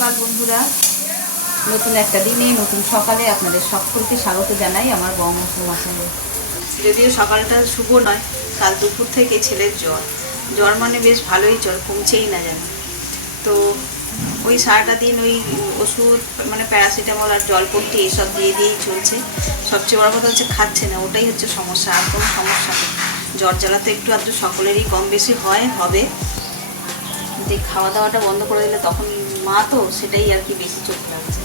সকাল বন্ধুরা, নতুন একটা দিনে নতুন সকালে আপনাদের সকলকে স্বাগত জানাই আমার বঙ্গবন্ধু মাসালে। যদিও সকালটা শুভ নয়, কাল দুপুর থেকে ছেলের জ্বর মানে বেশ ভালোই জ্বর, কমছেই না যেন। তো ওই সারাটা দিন ওই ওষুধ মানে প্যারাসিটামল আর জলপট্টি এইসব দিয়েই চলছে। সবচেয়ে বড় কথা হচ্ছে খাচ্ছে না, ওটাই হচ্ছে সমস্যা। আর কোনো সমস্যা নেই, জ্বর জ্বালা তো একটু আধটু সকলেরই কম বেশি হবে। যে খাওয়া দাওয়াটা বন্ধ করে দিলে তখন মা তো সেটাই আর কি বেশি চোখ লাগছে।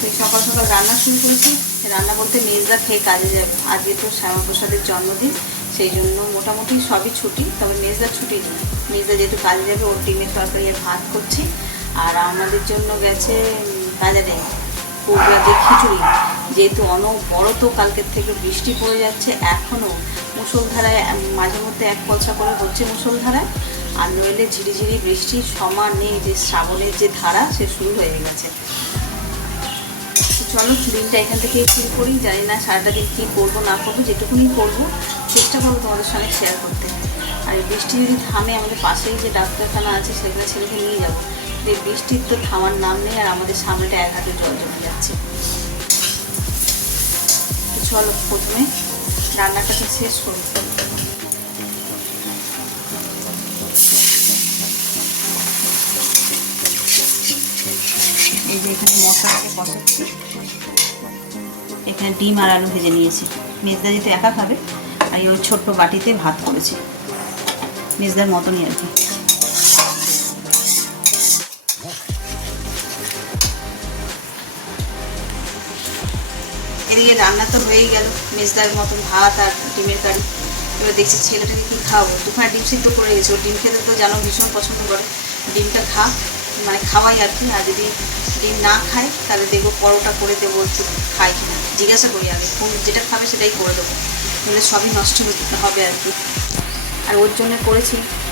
তো সকাল সকাল রান্না শুরু করেছি। রান্না বলতে মেজদা খেয়ে কাজে যাবে। আজকে তো শ্যামাপ্রসাদের জন্মদিন, সেই জন্য মোটামুটি সবই ছুটি, তবে মেজদার ছুটি নেই। মেজদা যেহেতু কাজে যাবে, ওর ডিমের তরকারি আর ভাত করছি। আর আমাদের জন্য গেছে বাজারে পৌরাতে খিচুড়ি। যেহেতু অনবরত কালকের থেকে বৃষ্টি পড়ে যাচ্ছে, এখনও মুষলধারায়, মাঝে মধ্যে এক পলসা করে হচ্ছে মুষলধারায়, আর নইলে ঝিরিঝিরি বৃষ্টির সমানে যে শ্রাবণের যে ধারা সে শুরু হয়ে গেছে। চলো দিনটা এখান থেকে শুরু করি। জানি না সারাটা দিন কী করবো না করবো, যেটুকুনি করবো চেষ্টা করবো তোমাদের সঙ্গে শেয়ার করতে। আর এই বৃষ্টি যদি থামে, আমাদের পাশেই যে ডাক্তারখানা আছে সেখানে ছেলেকে নিয়ে যাবো। এই বৃষ্টির তো থামার নাম নেই, আর আমাদের সামনেটা এক হাতে জল জমে যাচ্ছে। তো চলো প্রথমে রান্নাটাকে শেষ করি। এই যে এখানে মশলাটাকে কষাচ্ছি। এখানে ডিম আর আলু ভেজে নিয়েছি। মেজদা যেহেতু একা খাবে, আর ওই ছোট্ট বাটিতে ভাত করেছি, মেজদার মতনই আর কি। এদিকে রান্না তো হয়েই গেল, মেজদার মতন ভাত আর ডিমের কারি। এবার দেখছি ছেলেটাকে কী খাওয়াবো। দুখানা ডিম সিদ্ধ করে গেছে, ওর ডিম খেতে তো জানো ভীষণ পছন্দ করে। ডিমটা মানে খাওয়াই আর কি। আর যদি ডিম না খায় তাহলে দেখবো পরোটা করে দেবো, একটু খাই কিনা জিজ্ঞাসা করি আগে। কোন যেটা খাবে সেটাই করে দেবো, নাহলে সবই নষ্ট হবে আর কি। আর ওর জন্য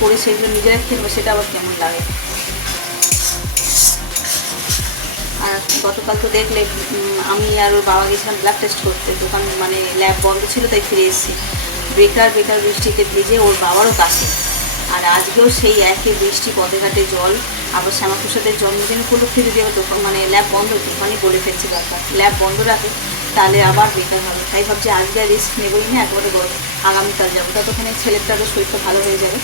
করে সেগুলো নিজেরা খেলবো, সেটা আবার কেমন লাগে। আর গতকাল তো দেখলে আমি আর ওর বাবা গেছিলাম ব্লাড টেস্ট করতে। দোকান মানে ল্যাব বন্ধ ছিল, তাই ফিরে এসেছি। বেকার বৃষ্টিতে ভিজে ওর বাবারও কাছে। আর আজকেও সেই একই বৃষ্টি, পথে ঘাটে জল। আবার শ্যামাপ্রসাদের জন্মদিন উপলক্ষে যদি আবার দোকান মানে ল্যাব বন্ধ, দোকানই বলে ফেলছে ব্যাপার, ল্যাব বন্ধ রাখে তাহলে আবার বেকার হবে। তাই ভাবছি আজকে আর রিস্ক নেবই না, একবারে আগামীকাল যাবো। ততক্ষণে ছেলেটারও শরীরটা ভালো হয়ে যাবে।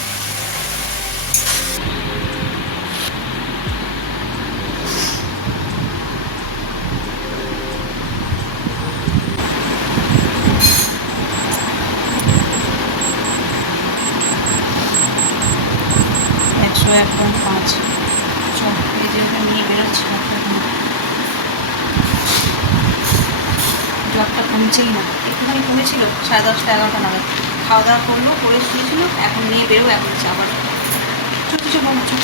এক 1.5 এই যে ওখানে নিয়ে বেরোচ্ছি। জ্বরটা কমছেই না, একটুখানি কমেছিল 10:30 11টা নাগাদ। খাওয়া দাওয়া করলো, করে শুয়েছিল। এখন নিয়ে বেরোবো, এখন আবার চলছে বলছো।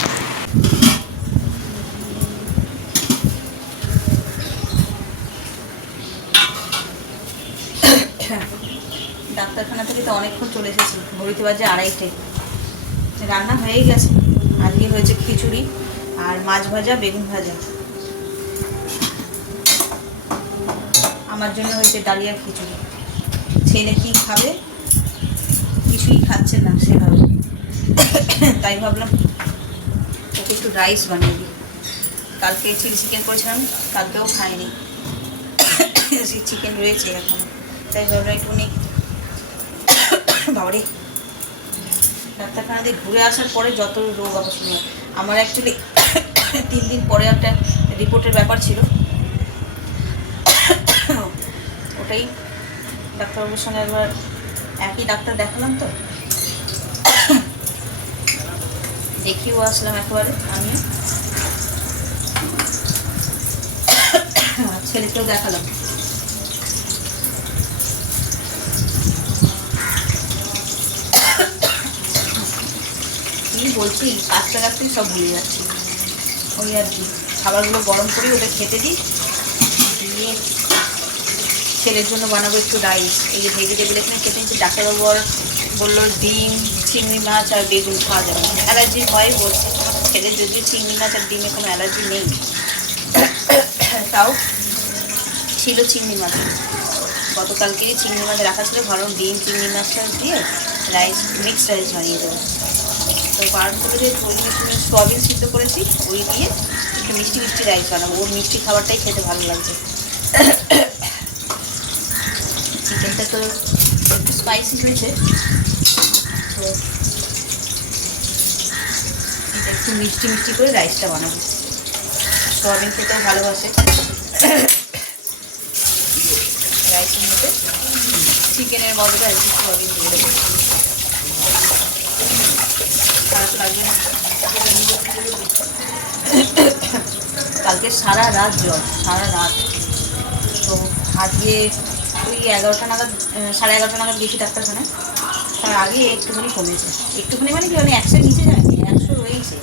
ডাক্তারখানা থেকে তো অনেকক্ষণ চলে এসেছি, ঘড়িতে বাজে 2:30। রান্না হয়েই গেছে। আজকে হয়েছে খিচুড়ি আর মাছ ভাজা, বেগুন ভাজা। আমার জন্য হয়েছে ডালিয়া খিচুড়ি। ছেলে কি খাবে, কিছুই খাচ্ছে না সেভাবে, তাই ভাবলাম ওকে একটু রাইস বানিয়ে দিই। কালকে চিলি চিকেন করেছিলাম, কালকেও খাইনি, সেই চিকেন রয়েছে এখন, তাই ভাবলাম একটুখানি। বাবারে, ডাক্তারখানা দিয়ে ঘুরে আসার পরে যত রোগ আবার শুনে। আমার অ্যাকচুয়ালি 3 দিন পরে একটা রিপোর্টের ব্যাপার ছিল, ওটাই ডাক্তারবাবুর সঙ্গে একবার একই ডাক্তার দেখালাম, তো দেখিয়েও আসলাম একেবারে আমিও, ছেলেকেও দেখালাম। কি বলছি, কাজটা কাজতেই সব ভুলে যাচ্ছি। ওই আর কি, খাবারগুলো গরম করি, ওদের খেতে দিই, দিয়ে ছেলের জন্য বানাবো একটু রাইস। এই যে ভেজিটেবিল এখানে কেটে নিচ্ছি। ডাক্তারবাবু বললো ডিম, চিংড়ি মাছ আর বেগুন খাওয়া যাবে না, অ্যালার্জি হয় বলছে। ছেলের যদিও চিংড়ি মাছ আর ডিমে কোনো অ্যালার্জি নেই, তাও ছিল চিংড়ি মাছ। গতকালকে চিংড়ি মাছ রাখা ছিল, ভালো ডিম চিংড়ি মাছটা দিয়ে রাইস, মিক্সড রাইস বানিয়ে দেবো। তো বারণ করে যে সোয়াবিন সিদ্ধ করেছি, ওই দিয়ে একটু মিষ্টি মিষ্টি রাইস বানাবো, ওর মিষ্টি খাবারটাই খেতে ভালো লাগছে। চিকেনটা তো একটু স্পাইসি হয়েছে, তো এটা একটু মিষ্টি মিষ্টি করে রাইসটা বানাবো। সোয়াবিন খেতেও ভালোবাসে, রাইসের মধ্যে চিকেনের বদলে আর কি সোয়াবিন দিয়ে দেবো, খারাপ লাগবে না। কালকে সারা রাত জ্বর, সারা রাত। তো আজকে ওই 11টা নাগাদ, 11:30 নাগাদ গেছি ডাক্তারখানায়। তার আগে একটুখানি কমেছে, একটুখানি মানে কি, মানে 100 নিচে যায়নি, 100 রয়েছে।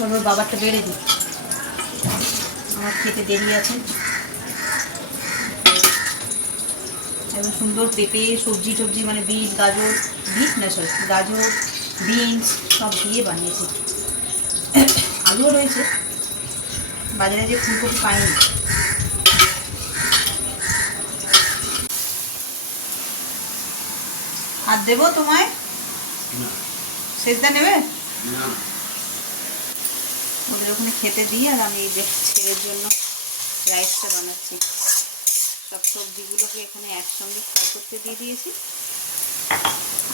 চলো বাবারটা বেড়ে দিই, আমার খেতে দেরি আছে। একদম সুন্দর পেঁপে, সবজি টবজি মানে বিট গাজর, বিট না সরি গাজর, বিনস সব দিয়ে বানিয়েছি। আলুও রয়েছে, বাজারে যে ফুলকপি পাইনি। আর দেবো তোমায় সেজদা নেবে? ওদের ওখানে খেতে দিই, আর আমি এই যে ছেলের জন্য রাইসটা বানাচ্ছি। সব সবজিগুলোকে এখানে একসঙ্গে ফ্রাই করতে দিয়ে দিয়েছি,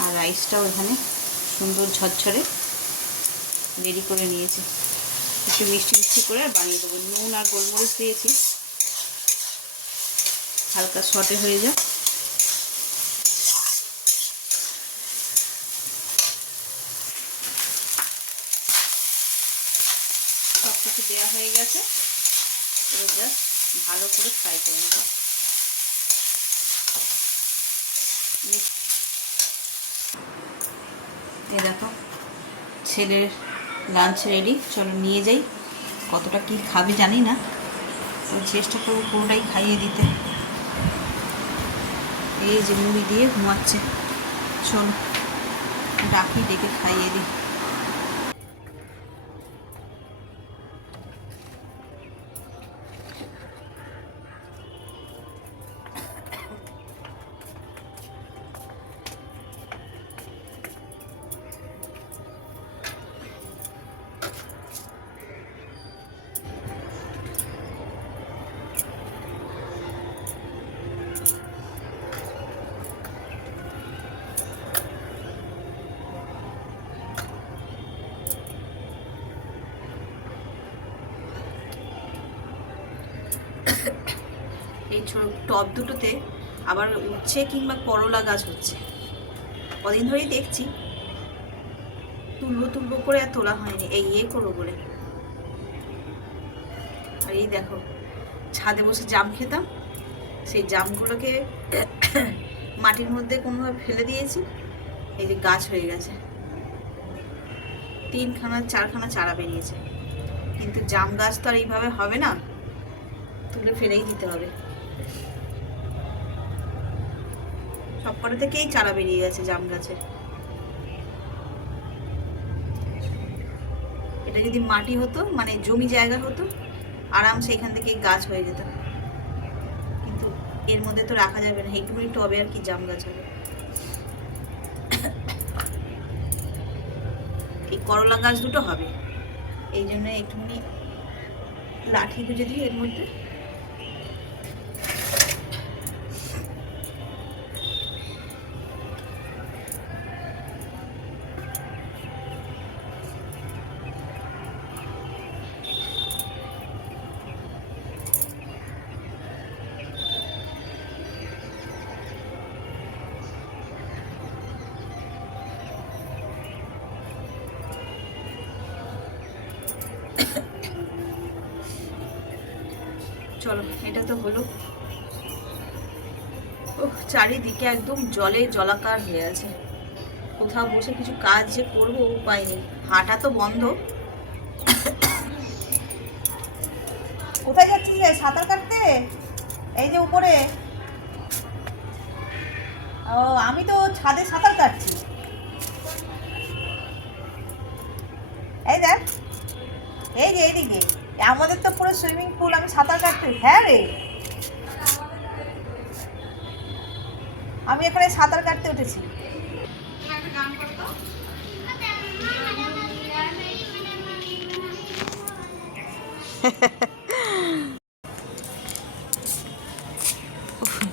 আর রাইসটাও এখানে সুন্দর ঝরঝরে রেডি করে নিয়েছি। একটু মিষ্টি মিষ্টি করে আর বানিয়ে দেবো। নুন আর গোলমরিচ দিয়েছি, হালকা শর্টে হয়ে যায়। সব কিছু দেওয়া হয়ে গেছে, এবার জাস্ট ভালো করে ফ্রাই করে নেব। এই দেখো ছেলের লাঞ্চ রেডি, চলো নিয়ে যাই। কতটা কি খাবে জানি না, ওই চেষ্টা করবো পুরোটাই খাইয়ে দিতে। এই যে মুড়ি দিয়ে ঘুমাচ্ছে, চলো ডাকি, ডেকে খাইয়ে দিই। এই টব দুটোতে আবার উচ্ছে কিংবা করলা গাছ হচ্ছে, কদিন ধরেই দেখছি। তুলবো তুলবো করে আর তোলা হয়নি, এই করবো বলে। আর এই দেখো ছাদে বসে জাম খেতাম, সেই জামগুলোকে মাটির মধ্যে কোনোভাবে ফেলে দিয়েছি, এই যে গাছ হয়ে গেছে। 3খানা 4খানা চারা বেরিয়েছে, কিন্তু জাম গাছ তো আর এইভাবে হবে না, তুলে ফেলেই দিতে হবে। সবকটা থেকেই চারা বেরিয়ে গেছে জাম গাছের। এটা যদি মাটি হতো, মানে জমি জায়গা হতো, আরামসে এখান থেকে গাছ হয়ে যেত, কিন্তু এর মধ্যে তো রাখা যাবে না। এইটুকুনি টবে আর কি জাম গাছ হবে। এই করলা গাছ দুটো হবে, এই জন্য একটুখানি লাঠি গুঁজে দিই এর মধ্যে। চলো এটা তো হলো। চারিদিকে একদম জলে জলাকার হয়ে আছে, কোথাও বসে কিছু কাজ যে করবো উপায় নেই, হাঁটা তো বন্ধ। কোথায় যাচ্ছিস রে? সাঁতার কাটতে? এই যে উপরে। ও আমি তো ছাদে সাঁতার কাটছি। এই দেখ, এই যে এইদিকে আমাদের তো পুরো সুইমিং পুল, আমি সাঁতার কাটতে। হ্যাঁ রে, আমি এখানে সাঁতার কাটতে উঠেছি।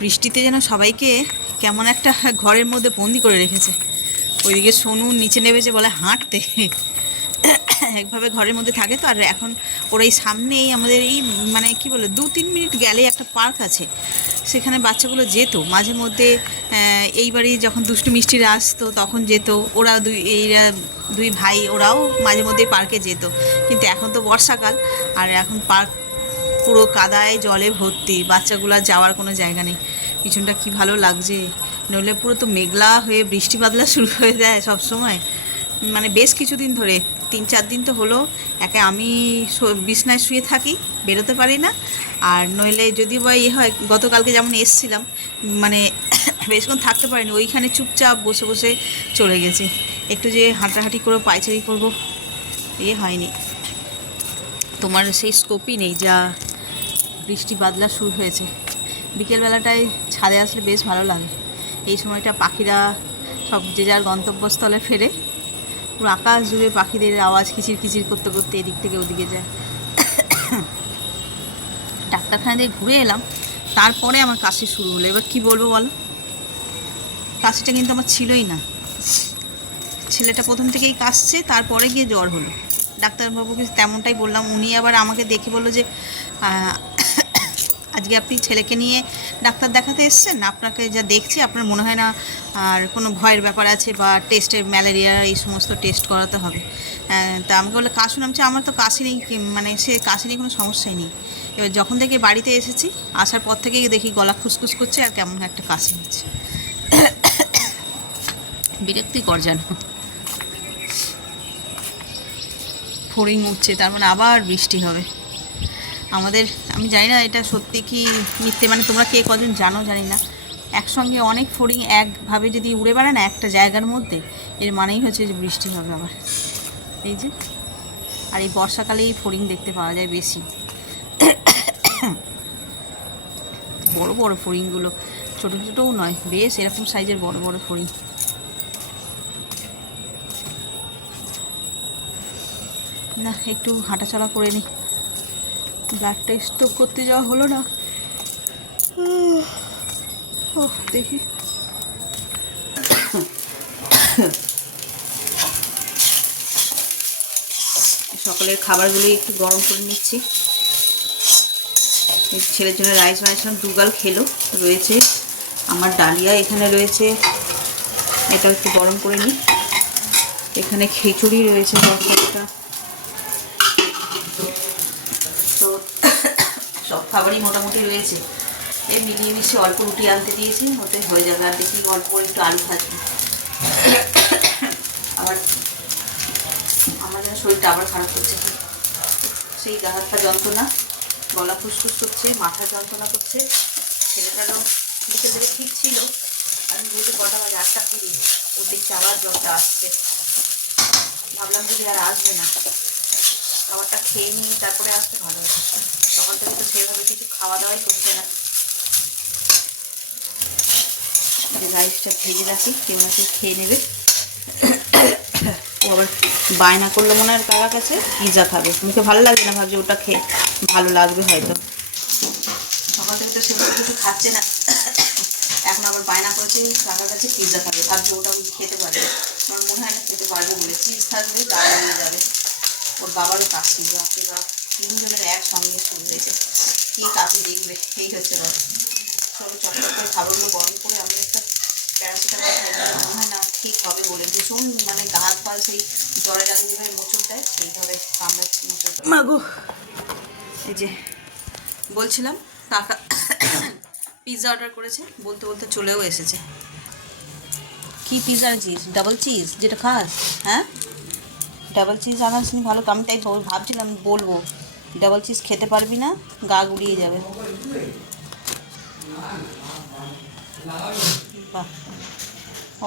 বৃষ্টিতে যেন সবাইকে কেমন একটা ঘরের মধ্যে বন্দি করে রেখেছে। ওইদিকে সোনু নিচে নেমেছে বলে হাঁটতে, একভাবে ঘরের মধ্যে থাকে তো। আর এখন ওর এই সামনেই আমাদের এই মানে কি বলে 2-3 মিনিট গেলে একটা পার্ক আছে, সেখানে বাচ্চাগুলো যেত মাঝে মধ্যে। এইবারই যখন দুষ্টু মিষ্টিরা আসতো তখন যেত ওরা দুই ভাই, ওরাও মাঝে মধ্যেই পার্কে যেত। কিন্তু এখন তো বর্ষাকাল, আর এখন পার্ক পুরো কাদায় জলে ভর্তি, বাচ্চাগুলো যাওয়ার কোনো জায়গা নেই। পিছনটা কি ভালো লাগছে, নইলে পুরো তো মেঘলা হয়ে বৃষ্টি বাদলা শুরু হয়ে যায় সব সময়। মানে বেশ কিছুদিন ধরে 3-4 দিন তো হলো, একে আমি বিছনায় শুয়ে থাকি, বেরোতে পারি না। আর নইলে যদি বা হয়, গতকালকে যেমন এসছিলাম, মানে বেশক্ষণ থাকতে পারিনি, ওইখানে চুপচাপ বসে বসে চলে গেছি। একটু যে হাঁটাহাঁটি করে পায়চারি করবো হয়নি। তোমার সেই স্কোপই নেই, যা বৃষ্টি বাদলা শুরু হয়েছে। বিকেলবেলাটায় ছাদে আসলে বেশ ভালো লাগে। এই সময়টা পাখিরা সব যে যার গন্তব্যস্থলে ফেরে, পুরো আকাশ জুড়ে পাখিদের আওয়াজ কিচির কিচির করতে করতে এদিক থেকে ওদিকে যায়। ডাক্তারখানা দিয়ে ঘুরে এলাম, তারপরে আমার কাশি শুরু হলো। এবার কি বলবো বলো, কাশিটা কিন্তু আমার ছিলই না। ছেলেটা প্রথম থেকেই কাশছে, তারপরে গিয়ে জ্বর হলো। ডাক্তারবাবুকে তেমনটাই বললাম, উনি আবার আমাকে দেখে বললো যে আজকে আপনি ছেলেকে নিয়ে ডাক্তার দেখাতে এসেছেন, আপনাকে যা দেখছি আপনার মনে হয় না আর কোনো ভয়ের ব্যাপার আছে, বা টেস্টের ম্যালেরিয়ার এই সমস্ত টেস্ট করাতে হবে। তা আমাকে বলে কাশি নামছে, আমার তো কাশি নেই, মানে সে কাশি নিয়ে কোনো সমস্যাই নেই। এবার যখন থেকে বাড়িতে এসেছি, আসার পর থেকেই দেখি গলা খুসখুস করছে আর কেমন একটা কাশি হচ্ছে। বিরক্তিকর যেন। ফড়িং উঠছে, তার মানে আবার বৃষ্টি হবে আমাদের। আমি জানি না এটা সত্যি কি মিথ্যে, মানে তোমরা কে কজন জানো জানি না। একসঙ্গে অনেক ফড়িং একভাবে যদি উড়ে বেড়ায় না একটা জায়গার মধ্যে, এর মানেই হচ্ছে যে বৃষ্টি হবে আবার। এই যে, আর এই বর্ষাকালেই ফড়িং দেখতে পাওয়া যায় বেশি। বড় বড় ফড়িংগুলো, ছোটো ছোটোও নয়, বেশ এরকম সাইজের বড় বড় ফড়িং। না, একটু হাঁটাচলা করে নিই। ব্লাড টেস্ট তো করতে যাওয়া হলো না। দেখি সকালের খাবারগুলো একটু গরম করে নিচ্ছি। ছেলের জন্য রাইস বানিয়েছিলাম, দুগাল খেলো। রয়েছে আমার ডালিয়া, এখানে রয়েছে, এটা একটু গরম করে নিই। এখানে খিচুড়ি রয়েছে একটা। তো সব খাবারই মোটামুটি রয়েছে। এই মিলিয়ে মিশিয়ে অল্প রুটি আনতে দিয়েছি, ওতে হয়ে যাবে। আর দেখি অল্প করে একটু আলু ভাজবো। আবার আমার যেন শরীরটা আবার খারাপ করছে, সেই গা হাত পা যন্ত্রণা, গলা ফুসফুস করছে, মাথা যন্ত্রণা করছে। ছেলেটারও বিকেল থেকে ঠিক ছিল, আমি বলতে কটা বাজে 8:20, ও দেখছি আবার জ্বরটা আসছে। ভাবলাম যদি আর আসবে না, খাবারটা খেয়ে নিয়ে তারপরে আসতে ভালো হবে। তখন থেকে তো সেভাবে কিছু খাওয়া দাওয়াই করছে না। যে রাইসটা ভেজে রাখি, কেউ না কেউ খেয়ে নেবে। ও আবার বায়না করলো মনে হয় কাকার কাছে পিৎজা খাবে। মুখে ভালো লাগবে না, ভাবছি ওটা খেয়ে ভালো লাগবে হয়তো। সকাল থেকে তো সেভাবে কিছু খাচ্ছে না, এখন আবার বায়না করছে কাকার কাছে পিৎজা খাবে। ভাবছি ওটা খেতে পারবে, আমার মনে হয় না খেতে পারবে বলে। চিজ থাকলে দাঁড়া হয়ে যাবে। ওর বাবারও কাশি, বাপরে বাপ, 3 জনের একসঙ্গে শুরু হয়েছে। কী কাশি দেখবে, এই হচ্ছে বাবা। সবাই চটপট করে খাবারগুলো গরম করে আমি একটা প্যারাসিটামল খাই, মনে হয় না ঠিক হবে বলে। ভীষণ মানে গা হাত পা সেই জ্বরের আগে যেভাবে মোচড় দেয় সেইভাবে কামড়াচ্ছে মোচড়। মাগো, এই যে বলছিলাম কাকা পিৎজা অর্ডার করেছে, বলতে বলতে চলেও এসেছে। কি পিৎজা চিজ? ডাবল চিজ যেটা খাস? হ্যাঁ, ডাবল চিজ আনাসনি ভালো তো। আমি তাই ভাবছিলাম বলবো, ডাবল চিজ খেতে পারবি না, গা গুড়িয়ে যাবে। বাহ,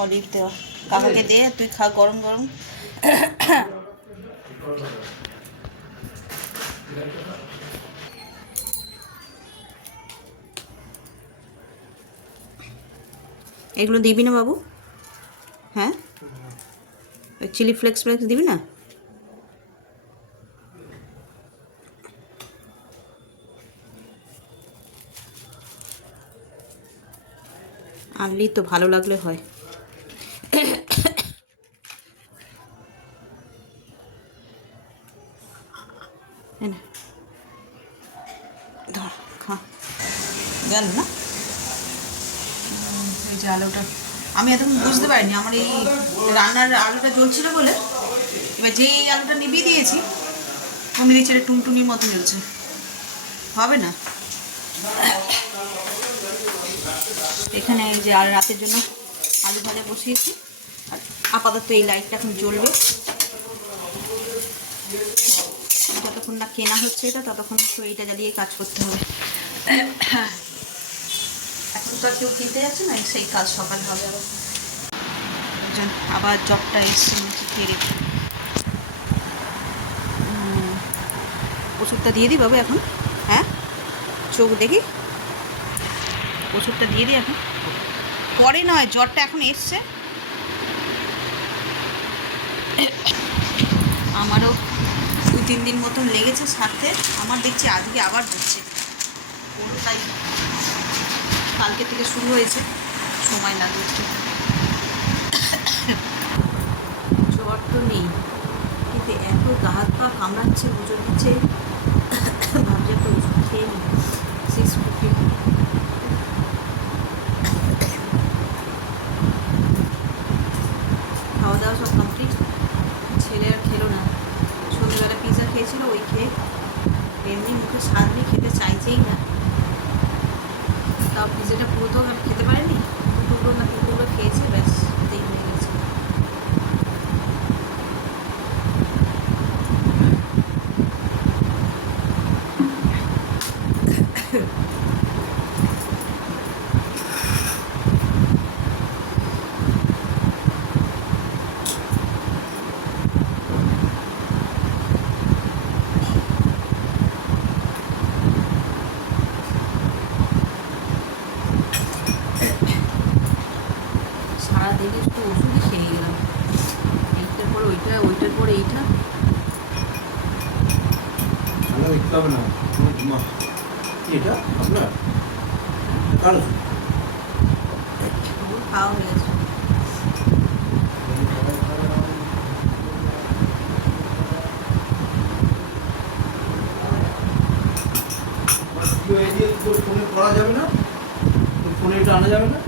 অলিভ দেওয়া। কাকাকে দে, তুই খা গরম গরম। এগুলো দিবি না বাবু? হ্যাঁ, চিলি ফ্লেক্স ফ্লেক্স দিবি না? আনলি তো ভালো লাগলে হয়। ধর খা, গেল না? এই যে আলুটা আমি এতক্ষণ বুঝতে পারিনি, আমার এই রান্নার আলুটা জ্বলছিল বলে এবার যেই আলুটা নিভিয়ে দিয়েছি আমি দেখছি এটা টুনটুনির মতো জ্বলছে, হবে না। এখানে এই যে আর রাতের জন্য আলু ভাজা বসিয়েছি, আর আপাতত এই লাইটটা এখন জ্বলবে, যতক্ষণ না কেনা হচ্ছে এটা ততক্ষণ তো এইটা জ্বালিয়ে কাজ করতে হবে। এখন তো আর কেউ কিনতে যাচ্ছে না, সেই কাজ সকাল হবে। আবার জবটা এসছে খেয়ে রেখে ওষুধটা দিয়ে দিই বাবু এখন। হ্যাঁ, চোখ দেখি, ওষুধটা দিয়ে দিই এখন, পরে নয়, জ্বরটা এখন এসছে। আমারও 2-3 দিন মতন লেগেছে সারতে, আমার দেখছি আজকে আবার হচ্ছে, তাই কালকে থেকে শুরু হয়েছে, সময় লাগবে একটু। জ্বর তো নেই, কিন্তু এত গা হাত পা কামড়াচ্ছে, বোঝা দিচ্ছে, ভাবছি একটা ওষুধ খেয়ে নিই 650। খাওয়া দাওয়া সব কমপ্লিট, ছেলে আর খেলো না, সন্ধ্যেবেলা পিৎজা খেয়েছিল, ওই খেয়ে এমনি মুখে স্বাদ নিয়ে খেতে চাইছেই না, তাও পিৎজাটা পুরো তো আর খেতে পারেনি, 2 টুকরো না 3 টুকরো খেয়েছে, ব্যাস ওতেই হয়ে গেছে। সারাদিনে শুধু ওষুধই খেয়ে গেলাম, এইটার পরে ওইটা, ওইটার পরে এইটা। এটা আপনার কারো খাওয়া হয়ে গেছে। ফোনে করা যাবে না, ফোনে এটা আনা যাবে না,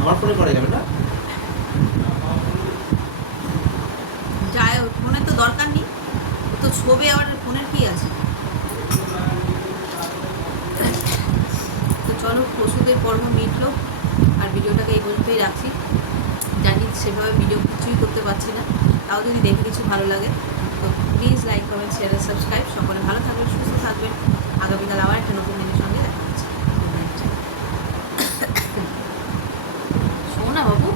আমার ফোনে করা যাবে না। যায়, ওই ফোনের তো দরকার নেই, ও তো ছবি, আবার ফোনের কি আছে। তো চলো, ওষুধের পর্ব মিটলো, আর ভিডিওটাকে এই পর্যন্তই রাখছি। জানি সেভাবে ভিডিও কিছুই করতে পারছি না, তাও যদি দেখে কিছু ভালো লাগে তো please like, comment, share, subscribe. সকলে ভালো থাকবেন, সুস্থ থাকবেন। আগামীকাল আবার একটা নতুন দিনের সঙ্গে দেখা হচ্ছে। Good night. শোনো না বাবু,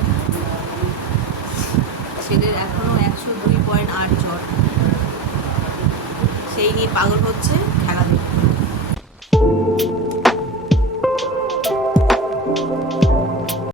ছেলের এখনও 102.8 জ্বর, সেই নিয়ে পাগল হচ্ছে, খেলাধুলা।